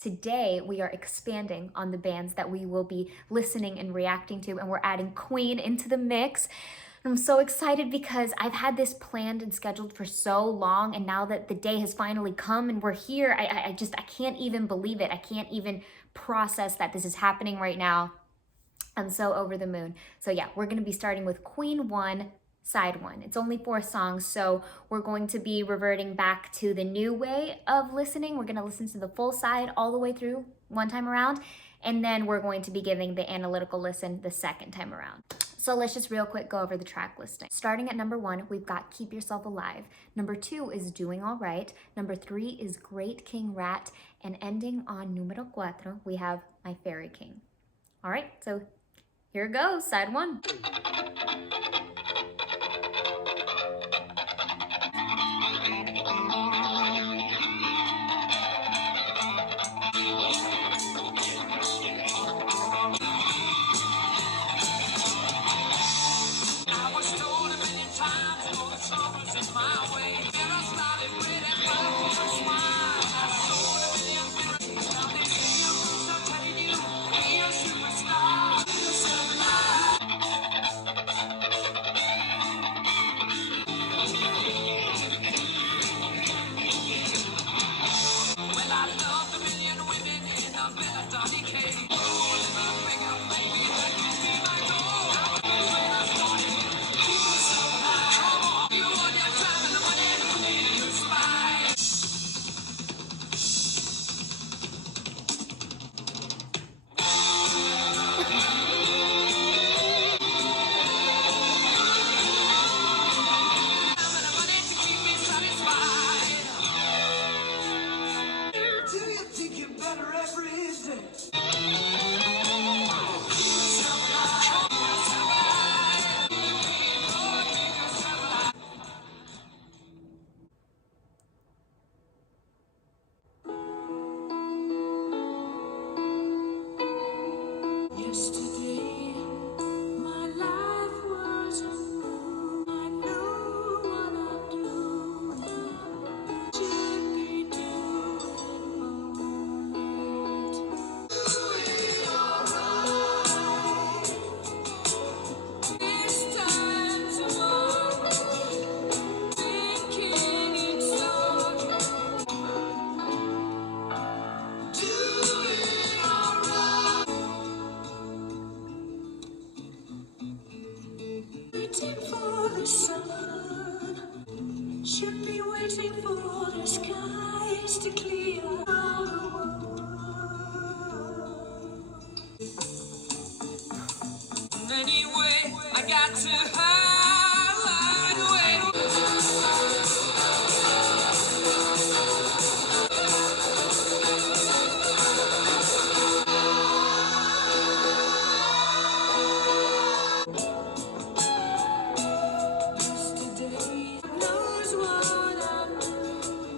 Today, we are expanding on the bands that we will be listening and reacting to, and we're adding Queen into the mix. I'm so excited because I've had this planned and scheduled for so long, and now that the day has finally come and we're here, I can't even believe it. I can't even process that this is happening right now. I'm so over the moon. So yeah, we're gonna be starting with Queen 1, Side 1. It's only 4 songs, so we're going to be reverting back to the new way of listening. We're gonna listen to the full side all the way through one time around, and then we're going to be giving the analytical listen the second time around. So let's just real quick go over the track listing. Starting at number 1, we've got Keep Yourself Alive. Number 2 is Doing All Right. Number 3 is Great King Rat. And ending on numero 4, we have My Fairy King. All right, so here it goes, side 1. Should be waiting for the skies to clear. Anyway, I got to hide away. Yesterday knows what I'm doing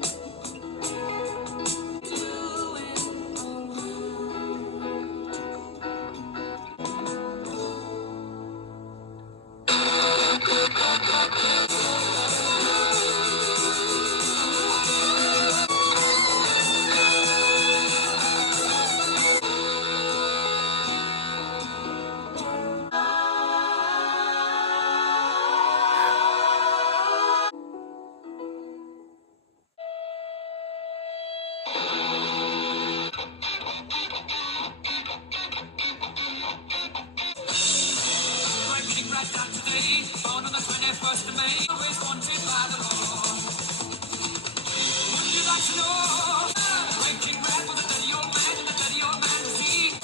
today, born on the 21st of May, always wanted by the Lord. Would you like to know? Great King Rat was a dirty old man, and a dirty old man to see.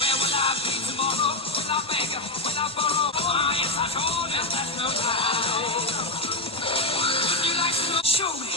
Where will I be tomorrow? Will I beg? Will I borrow? Ah, yes, I told you, that's no lie. Would you like to know? Show me.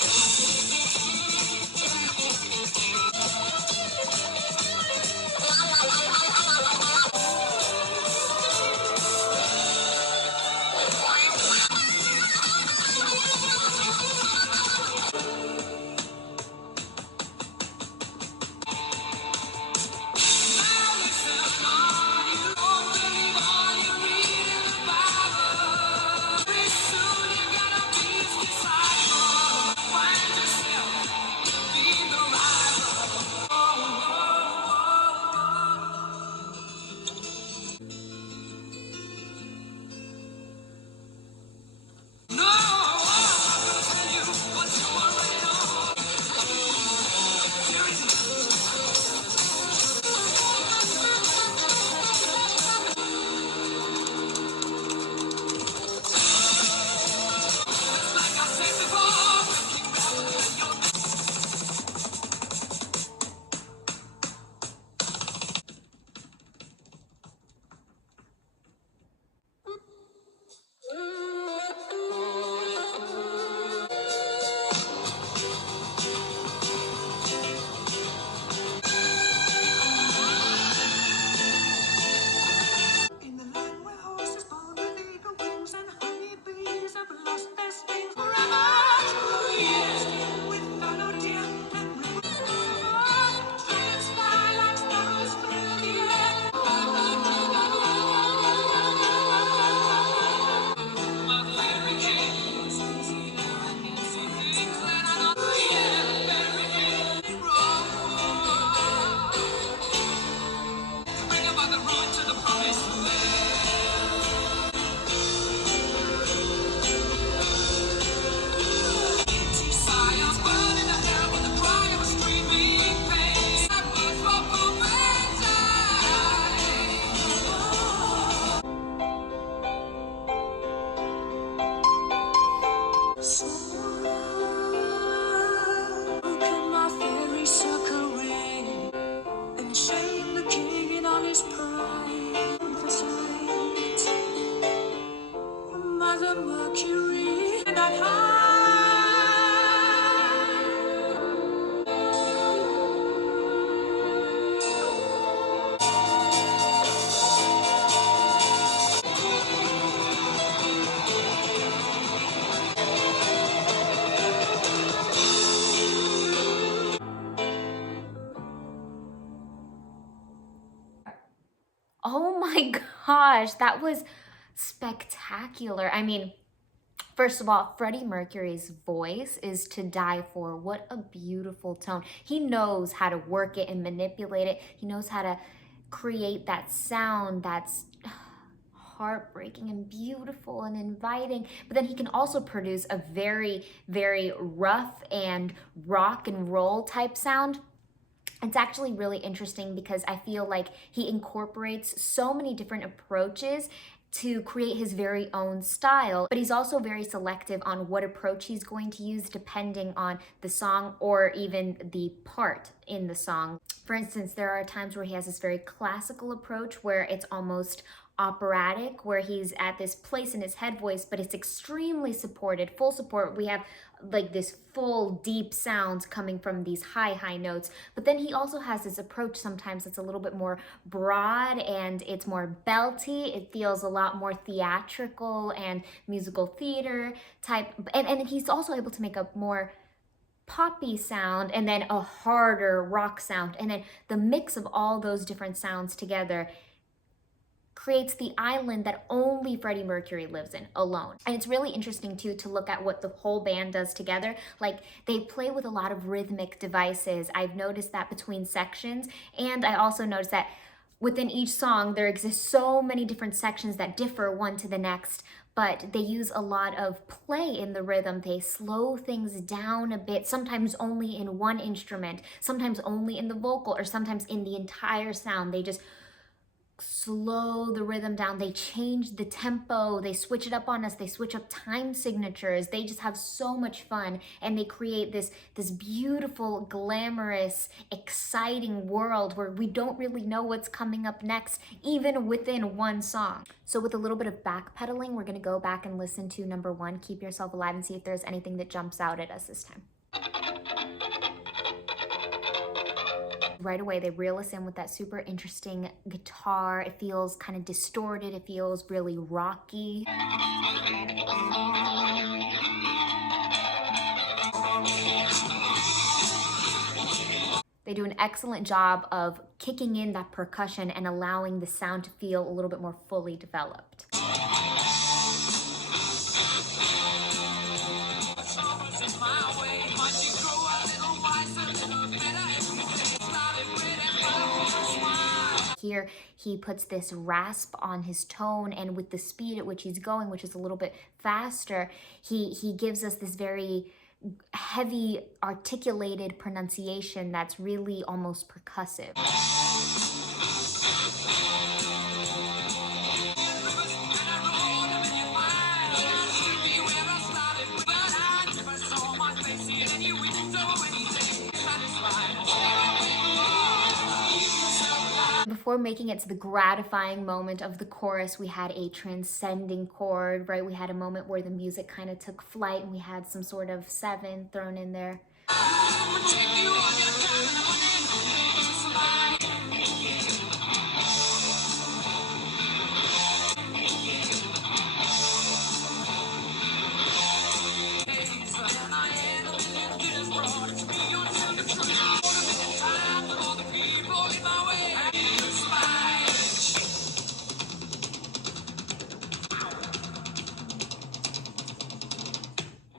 gosh, that was spectacular. I mean, first of all, Freddie Mercury's voice is to die for. What a beautiful tone. He knows how to work it and manipulate it. He knows how to create that sound that's heartbreaking and beautiful and inviting. But then he can also produce a very, very rough and rock and roll type sound. It's actually really interesting because I feel like he incorporates so many different approaches to create his very own style, but he's also very selective on what approach he's going to use depending on the song or even the part in the song. For instance, there are times where he has this very classical approach where it's almost operatic, where he's at this place in his head voice, but it's extremely supported, full support. We have like this full deep sounds coming from these high notes. But then he also has this approach sometimes that's a little bit more broad and it's more belty. It feels a lot more theatrical and musical theater type. And he's also able to make a more poppy sound and then a harder rock sound. And then the mix of all those different sounds together creates the island that only Freddie Mercury lives in alone. And it's really interesting too to look at what the whole band does together. Like they play with a lot of rhythmic devices. I've noticed that between sections, and I also noticed that within each song there exists so many different sections that differ one to the next, but they use a lot of play in the rhythm. They slow things down a bit, sometimes only in one instrument, sometimes only in the vocal, or sometimes in the entire sound. They just slow the rhythm down. They change the tempo. They switch it up on us. They switch up time signatures. They just have so much fun, and they create this beautiful, glamorous, exciting world where we don't really know what's coming up next, even within one song. So with a little bit of backpedaling, we're going to go back and listen to number 1, Keep Yourself Alive, and see if there's anything that jumps out at us this time. Right away, they reel us in with that super interesting guitar. It feels kind of distorted. It feels really rocky. They do an excellent job of kicking in that percussion and allowing the sound to feel a little bit more fully developed. Here, he puts this rasp on his tone, and with the speed at which he's going, which is a little bit faster, he gives us this very heavy, articulated pronunciation that's really almost percussive. Before making it to the gratifying moment of the chorus, we had a transcending chord, right? We had a moment where the music kind of took flight and we had some sort of 7 thrown in there.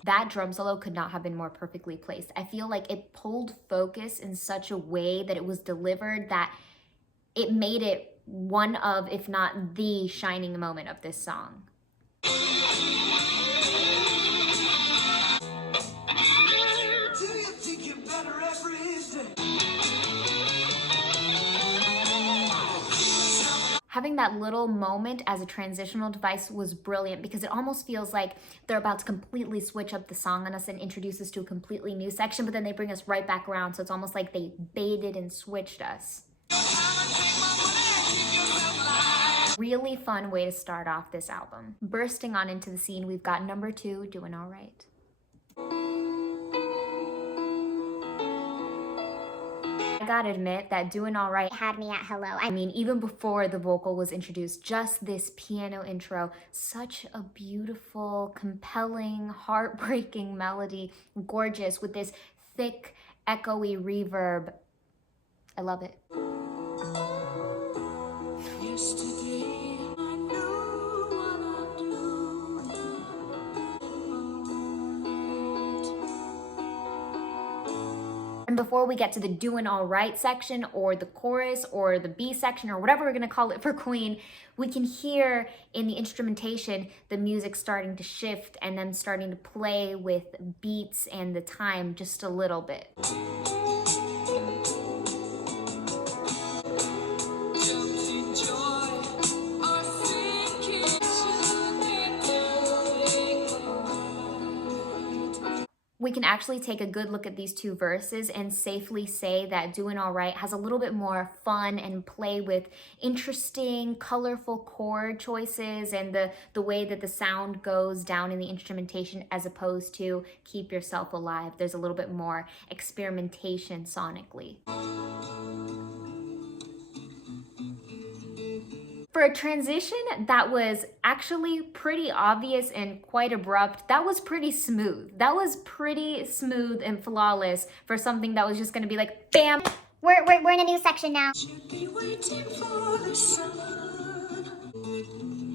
That drum solo could not have been more perfectly placed. I feel like it pulled focus in such a way that it was delivered that it made it one of, if not the shining moment of this song. Having that little moment as a transitional device was brilliant because it almost feels like they're about to completely switch up the song on us and introduce us to a completely new section, but then they bring us right back around. So it's almost like they baited and switched us. Really fun way to start off this album. Bursting on into the scene, we've got number 2, Doing All Right. I gotta admit that Doing All Right had me at hello. I mean, even before the vocal was introduced, just this piano intro, such a beautiful, compelling, heartbreaking melody, gorgeous with this thick, echoey reverb. I love it. And before we get to the doing all right section or the chorus or the B section or whatever we're gonna call it for Queen, we can hear in the instrumentation the music starting to shift and then starting to play with beats and the time just a little bit. We can actually take a good look at these two verses and safely say that Doing All Right has a little bit more fun and play with interesting, colorful chord choices and the way that the sound goes down in the instrumentation as opposed to Keep Yourself Alive. There's a little bit more experimentation sonically. For a transition that was actually pretty obvious and quite abrupt, that was pretty smooth. That was pretty smooth and flawless for something that was just gonna be like, bam! We're in a new section now. Should be waiting for the sun.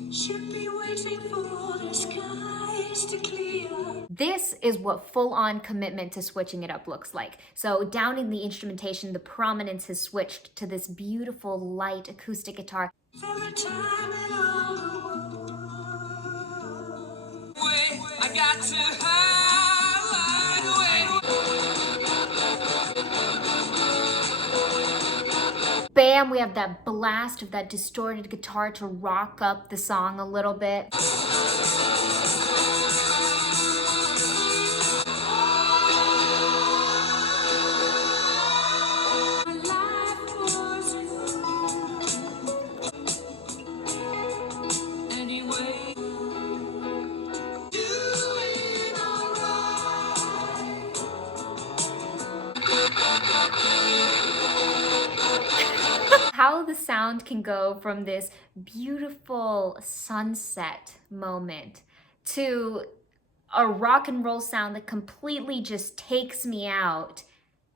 Should be waiting for the skies to clear. This is what full-on commitment to switching it up looks like. So down in the instrumentation, the prominence has switched to this beautiful light acoustic guitar. Every time in all the world, I got to hide away. Bam, we have that blast of that distorted guitar to rock up the song a little bit. How the sound can go from this beautiful sunset moment to a rock and roll sound that completely just takes me out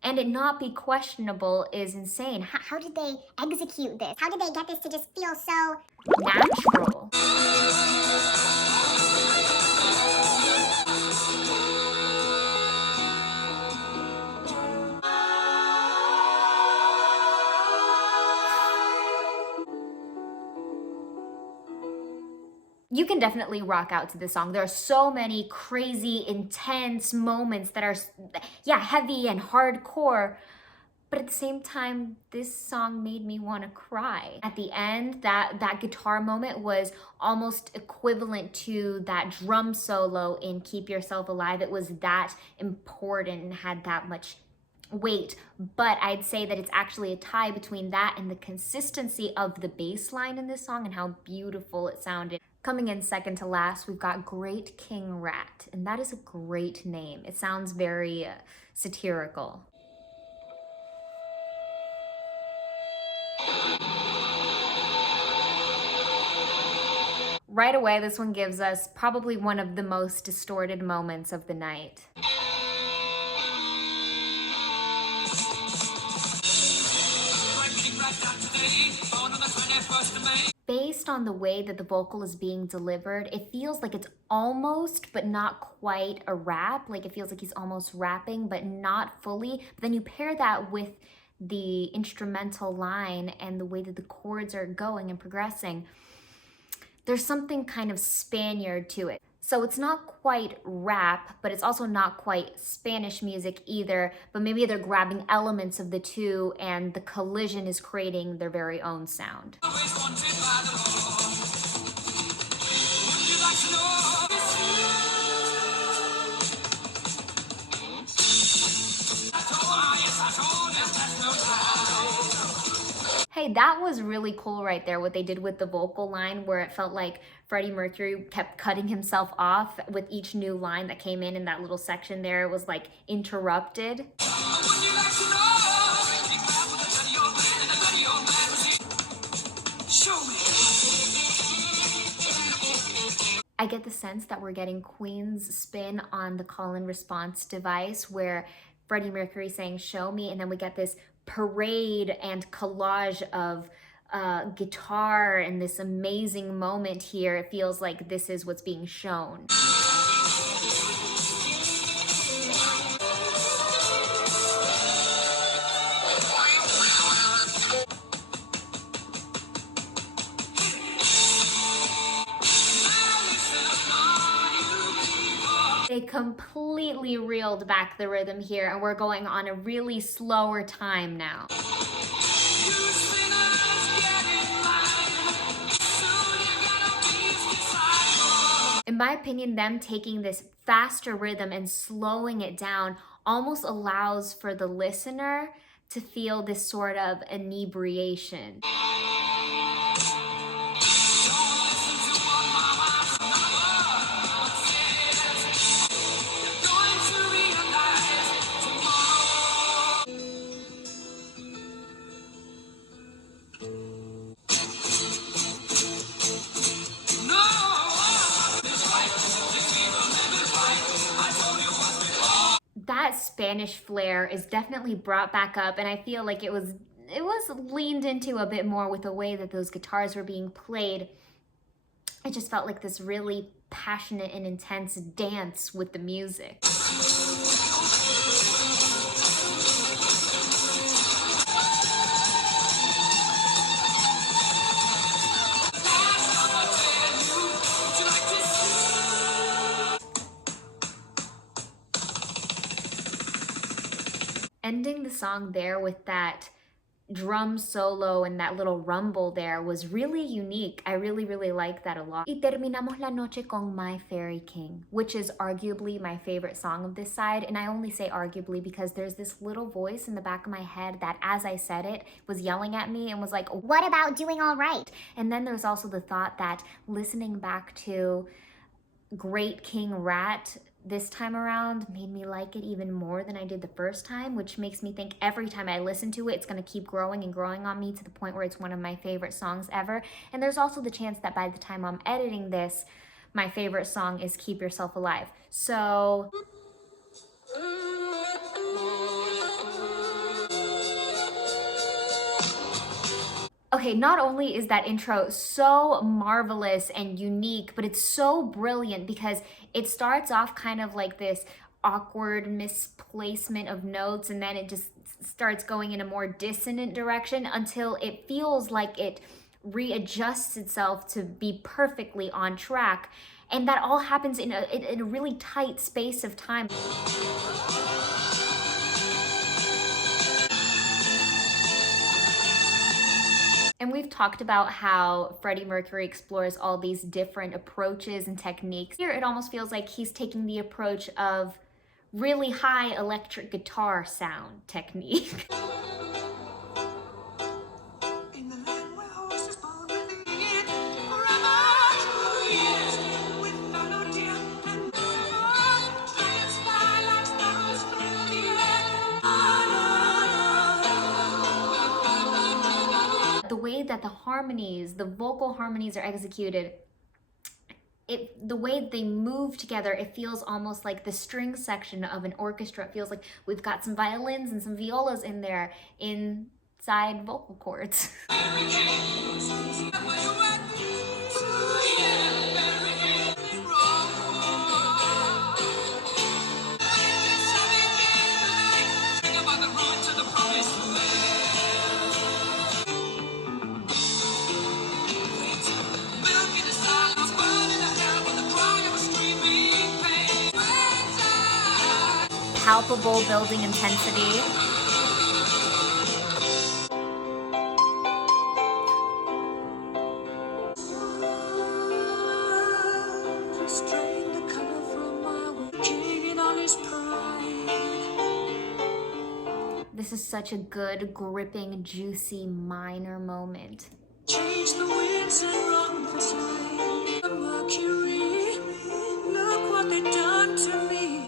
and it not be questionable is insane. How did they execute this? How did they get this to just feel so Natural. You can definitely rock out to this song. There are so many crazy, intense moments that are, heavy and hardcore. But at the same time, this song made me want to cry. At the end, that guitar moment was almost equivalent to that drum solo in Keep Yourself Alive. It was that important and had that much weight, but I'd say that it's actually a tie between that and the consistency of the bass line in this song and how beautiful it sounded. Coming in second to last, we've got Great King Rat, and that is a great name. It sounds very satirical. Right away, this one gives us probably one of the most distorted moments of the night. Based on the way that the vocal is being delivered, it feels like it's almost but not quite a rap. Like it feels like he's almost rapping but not fully. But then you pair that with the instrumental line and the way that the chords are going and progressing. There's something kind of Spaniard to it. So it's not quite rap, but it's also not quite Spanish music either, but maybe they're grabbing elements of the two and the collision is creating their very own sound. Hey, that was really cool right there, what they did with the vocal line where it felt like Freddie Mercury kept cutting himself off with each new line that came in that little section there. It was like interrupted. I get the sense that we're getting Queen's spin on the call and response device where Freddie Mercury saying, "Show me," and then we get this parade and collage of guitar and this amazing moment here. It feels like this is what's being shown. completely reeled back the rhythm here, and we're going on a really slower time now. You sinners get in line. Soon you're gonna be disciples. In my opinion, them taking this faster rhythm and slowing it down almost allows for the listener to feel this sort of inebriation. That Spanish flair is definitely brought back up, and I feel like it was leaned into a bit more with the way that those guitars were being played. It just felt like this really passionate and intense dance with the music. Ending the song there with that drum solo and that little rumble there was really unique. I really, really like that a lot. Y terminamos la noche con My Fairy King, which is arguably my favorite song of this side. And I only say arguably because there's this little voice in the back of my head that, as I said it, was yelling at me and was like, What about doing all right? and then there's also the thought that listening back to Great King Rat this time around made me like it even more than I did the first time, which makes me think every time I listen to it, it's going to keep growing and growing on me to the point where it's one of my favorite songs ever. And there's also the chance that by the time I'm editing this, my favorite song is Keep Yourself Alive. So okay, not only is that intro so marvelous and unique, but it's so brilliant because it starts off kind of like this awkward misplacement of notes, and then it just starts going in a more dissonant direction until it feels like it readjusts itself to be perfectly on track. And that all happens in a really tight space of time. And we've talked about how Freddie Mercury explores all these different approaches and techniques. Here, it almost feels like he's taking the approach of really high electric guitar sound technique. In the land where horses born with it, forever 2 years, with no deer and no giants fly like sparrows through the air. The way that the harmonies, the vocal harmonies are executed, the way they move together, it feels almost like the string section of an orchestra. It feels like we've got some violins and some violas in there inside vocal cords. Palpable building intensity. This is such a good, gripping, juicy minor moment. Change the winds and run the tide. The Mercury, look what they done to me.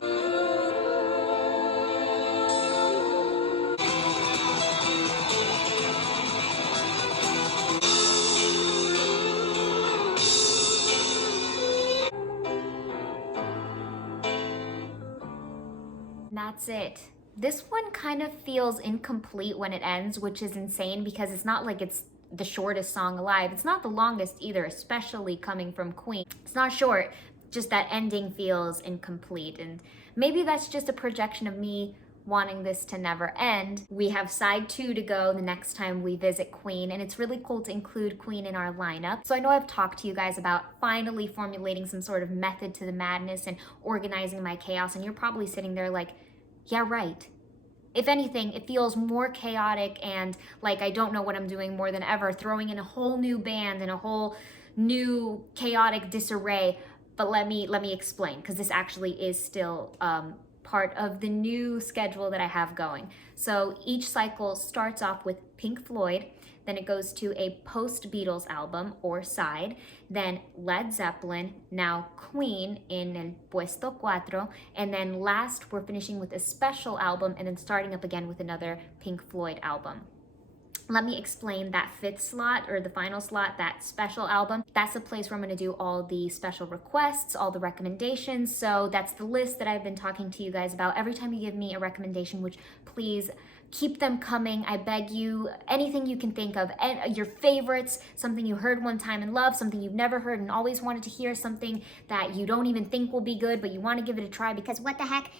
That's it. This one kind of feels incomplete when it ends, which is insane because it's not like it's the shortest song alive. It's not the longest either, especially coming from Queen. It's not short, just that ending feels incomplete. And maybe that's just a projection of me wanting this to never end, we have side 2 to go the next time we visit Queen, and it's really cool to include Queen in our lineup. So I know I've talked to you guys about finally formulating some sort of method to the madness and organizing my chaos, and you're probably sitting there like, yeah, right. If anything, it feels more chaotic and like I don't know what I'm doing more than ever, throwing in a whole new band and a whole new chaotic disarray. But let me explain, because this actually is still part of the new schedule that I have going. So each cycle starts off with Pink Floyd, then it goes to a post-Beatles album or side, then Led Zeppelin, now Queen in El Puesto Cuatro, and then last we're finishing with a special album and then starting up again with another Pink Floyd album. Let me explain that fifth slot, or the final slot, that special album. That's the place where I'm gonna do all the special requests, all the recommendations. So that's the list that I've been talking to you guys about. Every time you give me a recommendation, which please keep them coming, I beg you, anything you can think of, and your favorites, something you heard one time and loved, something you've never heard and always wanted to hear, something that you don't even think will be good, but you wanna give it a try because what the heck?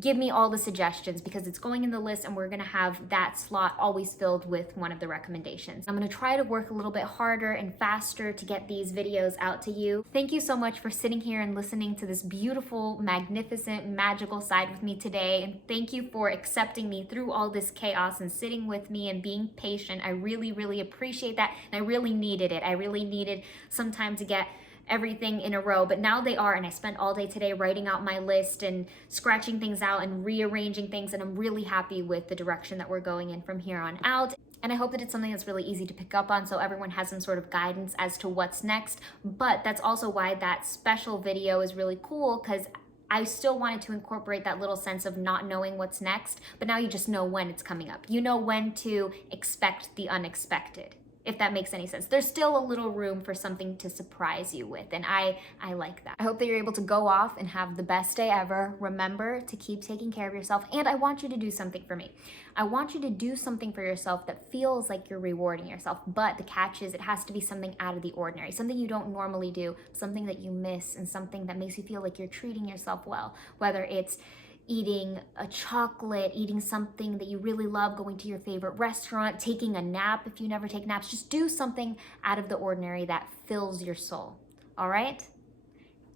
Give me all the suggestions, because it's going in the list and we're gonna have that slot always filled with one of the recommendations. I'm gonna try to work a little bit harder and faster to get these videos out to you. Thank you so much for sitting here and listening to this beautiful, magnificent, magical side with me today. And thank you for accepting me through all this chaos and sitting with me and being patient. I really, really appreciate that. And I really needed it. I really needed some time to get everything in a row, but now they are, and I spent all day today writing out my list and scratching things out and rearranging things, and I'm really happy with the direction that we're going in from here on out. And I hope that it's something that's really easy to pick up on, so everyone has some sort of guidance as to what's next. But that's also why that special video is really cool, because I still wanted to incorporate that little sense of not knowing what's next, but now you just know when it's coming up. You know when to expect the unexpected, if that makes any sense. There's still a little room for something to surprise you with, and I like that. I hope that you're able to go off and have the best day ever. Remember to keep taking care of yourself, and I want you to do something for me. I want you to do something for yourself that feels like you're rewarding yourself, but the catch is it has to be something out of the ordinary, something you don't normally do, something that you miss, and something that makes you feel like you're treating yourself well, whether it's eating a chocolate, eating something that you really love, going to your favorite restaurant, taking a nap if you never take naps. Just do something out of the ordinary that fills your soul, all right?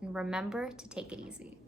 And remember to take it easy.